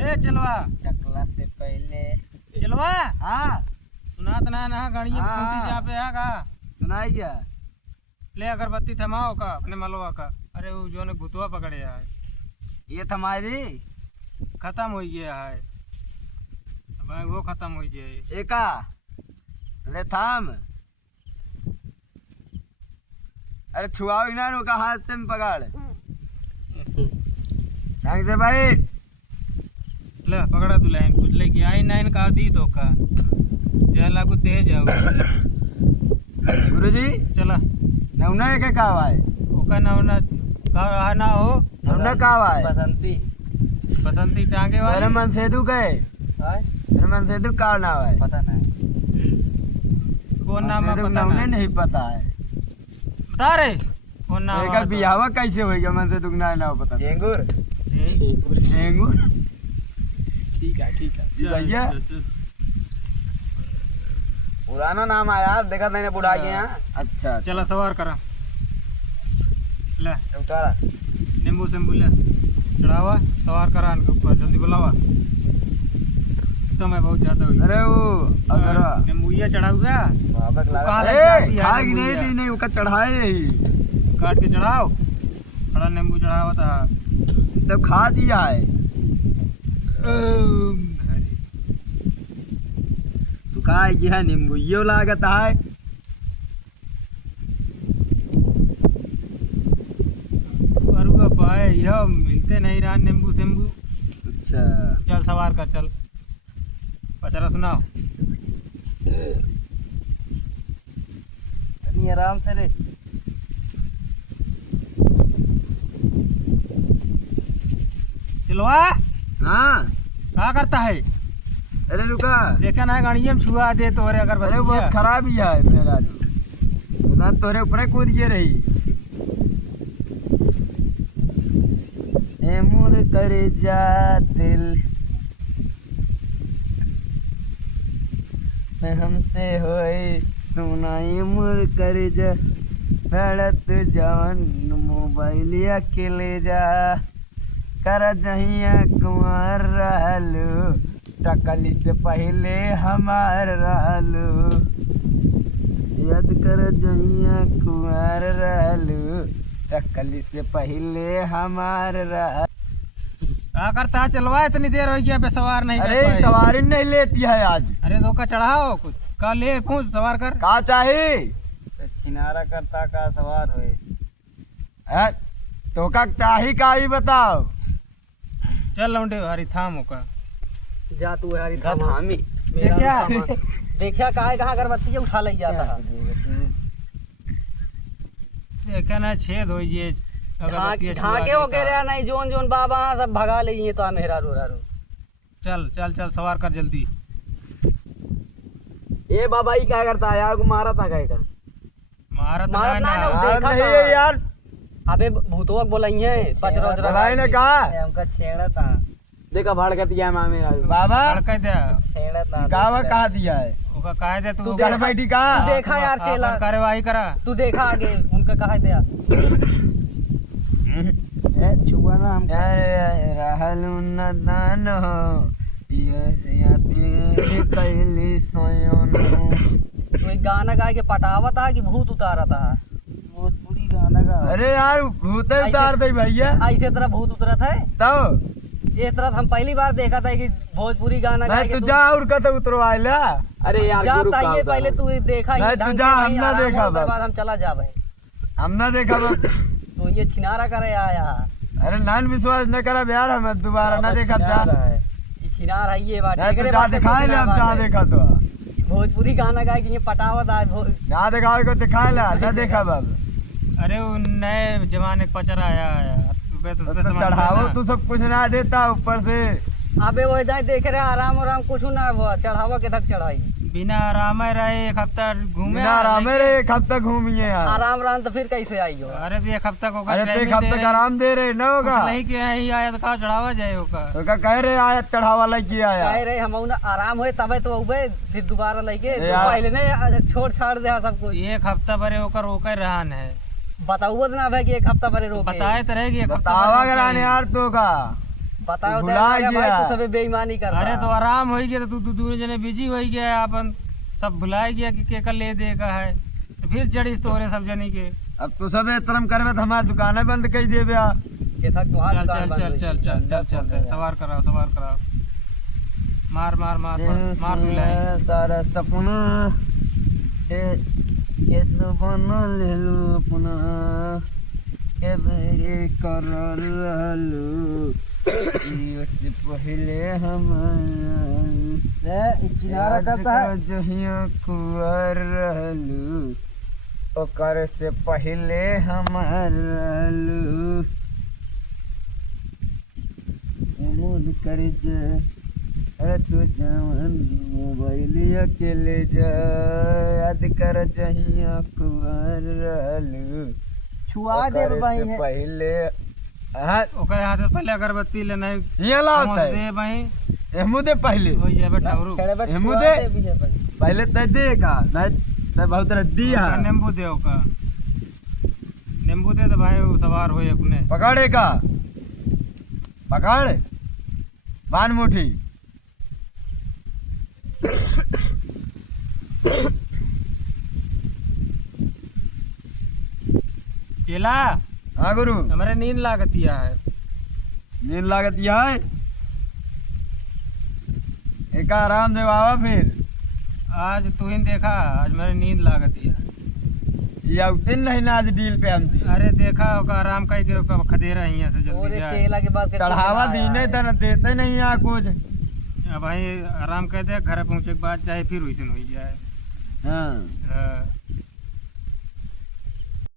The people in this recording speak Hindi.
ए चलवा चकला से पहले चलवा हाँ सुनात ना गाड़िया हाँ। खूंटी चाह पे है का सुनाई क्या ले अगरबत्ती थमाओ का अपने मलवा का। अरे वो जो ने भूतवा पकड़े है ये थमारी खत्म हो गया है। अब वो खत्म हो गया एका ले थाम। अरे छुआओ ही ना का हाथ से में पकड़ ढंग से भाई। ले पकड़ा तू लाइन कुछ लेके आई नाइन का दी तो का जय लागू तेज जाओ गुरुजी चला नवना के कावा है ओका ना का ना हो नवना कावा है बसंती बसंती टांगे वाले तेरे मन सेदू के तेरे मन सेदू का नाम है पता नहीं कौन नाम है पता नवने नहीं पता है बता रे कौन नाम एकर बियाह कैसे होएगा मन से दुगना ना पता झेंगुर झेंगुर ठीक है भैया पुराना नाम है यार देखा मैंने बुढ़ा के यहाँ। अच्छा चला सवार करा ले उतारा नींबू सेम्बू ले चढ़ावा सवार करा इनके ऊपर जल्दी बुलावा समय बहुत ज्यादा हुई। अरे वो अगर नींबूया चढ़ाऊगा खाएगी नहीं दी नहीं उसका चढ़ाए ही काट के चढ़ाओ बड़ा नींबू चढ़ावा था तब खा दिया है सुखाए गया नींबू ये लागत है। परुआ पाए यह मिलते नहीं रहा नींबू सेम्बू। अच्छा चल सवार कर चल पचरा सुनाओ अभी आराम से रे चलवा हाँ क्या करता है। अरे रुका देखा ना गाड़िया में छुआ दे तो अगर अरे बहुत खराब ही है मेरा जो तोरे ऊपर कूद के रही मुर कर जा दिल हमसे होए सुनाई मुर कर जा भड़त जवन मोबाइल अकेले जा कर जहिया कुमार रहलू टकली से पहले हमार रहलू याद कर जहिया कुमार रहलू टकली से पहले हमार रह। क्या करता है चलवा इतनी देर हो गया बे सवार नहीं अरे सवारी नहीं लेती है आज। अरे धोखा चढ़ाओ कुछ का ले पूछ सवार कर का चाहिए छिनारा करता का सवार हुए तो का चाहिए का ही बताओ। चल लौंडे हरी थाम होका जा तू हरी थामी देखिया काहे कहाँ अगरबत्ती उठा ले जाता है देखा ना छेद हो ये ढाके हो के रहा नहीं जोन जोन बाबा सब भगा ले ये तो मेरा रो रो। चल चल चल सवार कर जल्दी। ये बाबा ही क्या करता है यार को मारा था कहीं का मारा तो मारा ना देखा नहीं है यार। अबे भूतोक बोलाई है पचरोज लगाई ने कहा हमका छेड़ा था देखा भड़का दिया मैं मेरा बाबा कह दे छेड़ा था गावा कहा दिया है ओका कह दे तू चल बैठी कहा तू देखा यार चेला कार्यवाही करा तू देखा आगे उनका कहा दिया छुआ ना हम रहल नदान हो ये पे कैली सोयन तो एक गाना गा के पटावा था कि भूत उतारा था भोजपुरी गाना का। अरे यार भूत उतार दे भैया ऐसे तरह भूत उतरा था तब इस तरह हम पहली बार देखा था कि भोजपुरी गाना गा के तू जा और कत उतरवाइला। अरे यार जाता ये पहले तू देखा ही तू जा हम ना देखा बाद हम चला जा भाई हम ना देखा तो ये छिनारा करे आया। अरे नान विश्वास न करा यार हम दोबारा ना देखा जा ये छिनार है ये बात जा दिखाए ले हम जा देखा तो भोजपुरी गाना गा के ये पटावत है ना देखा को दिखाए ला ना देखा बाबू। अरे वो नए जमाने का पचरा आया यार तो चढ़ावो तू सब कुछ ना देता ऊपर से। अबे वो जाए देख रहे आराम आराम कुछ ना हुआ चढ़ावा के तक चढ़ाई बिना आराम रहे एक हफ्ता घूमे बिना आराम रहे एक हफ्ता घूमिए यार आराम आराम तो फिर कैसे आई हो। अरे तो एक हफ्ता को अरे एक हफ्ता आराम दे रहे न होगा नहीं कि ही आया तो कहा चढ़ावा जाए होगा तो का कह रहे आया चढ़ावा लेके आया कह रहे हम आराम हुए तबे तो उबे फिर दोबारा लेके पहले ने छोड़ छाड़ दिया सब कुछ। एक हफ्ता भरे होकर रोकर रहन है बताओ ना भाई कि एक हफ्ता भरे रोके बताए तो रहेगी एक हफ्ता बतावा कराने यार तो का बताओ भुला भाई गया। तू सबे बेईमानी कर अरे तो आराम हो गया, तो तू दोनों जने बिजी हो गया है, अपन सब भुला गया कि केकर ले देगा है, तो फिर चढ़िस तोरे सब जनी के। अब तो सब एहतराम करबे तो हमारी दुकानें बंद कर देबे। के थक तो हाथ चल दुकान चल बंद चल हुई। चल चल चल चल सवार कराओ, सवार कराओ। मार मार मार मार मार मिलाए। सारा सपना ये तो बना ले लो अपना के मेरे कर रहलू इससे पहले हम इशारा करता है। जहिया कुंवर रहलू ओकर से पहले हमार रहलू मूड कर जा तू जवन मोबाइल अकेले जा याद कर जहिया कुंवर रहलू छुआ दे भाई है पहले हाँ ओकर हाथ से पहले अगरबत्ती लेना है, ये लाओ दे भाई। एहमू दे पहले हो जाए बेटा और एहमू दे पहले तय देगा नहीं तय बहुत दिया नींबू दे, ओका नींबू दे तो भाई वो सवार हो अपने। पकड़ेगा पकड़ बान मुठी चेला हाँ गुरु हमारे नींद लागतिया है। नींद लागत यह है एक आराम दे बाबा फिर आज तू ही देखा, आज मेरी नींद लागतिया। ये उठिन नहीं ना आज डील पे हमसे अरे देखा ओका आराम कई के ओका खदेरा यहाँ से जल्दी जाए। केला के बाद चढ़ावा दीने तो देते नहीं यहाँ कुछ। अब भाई आराम कर दे, घर पहुँचे के बाद चाहे फिर वैसे हो जाए। हाँ हाँ।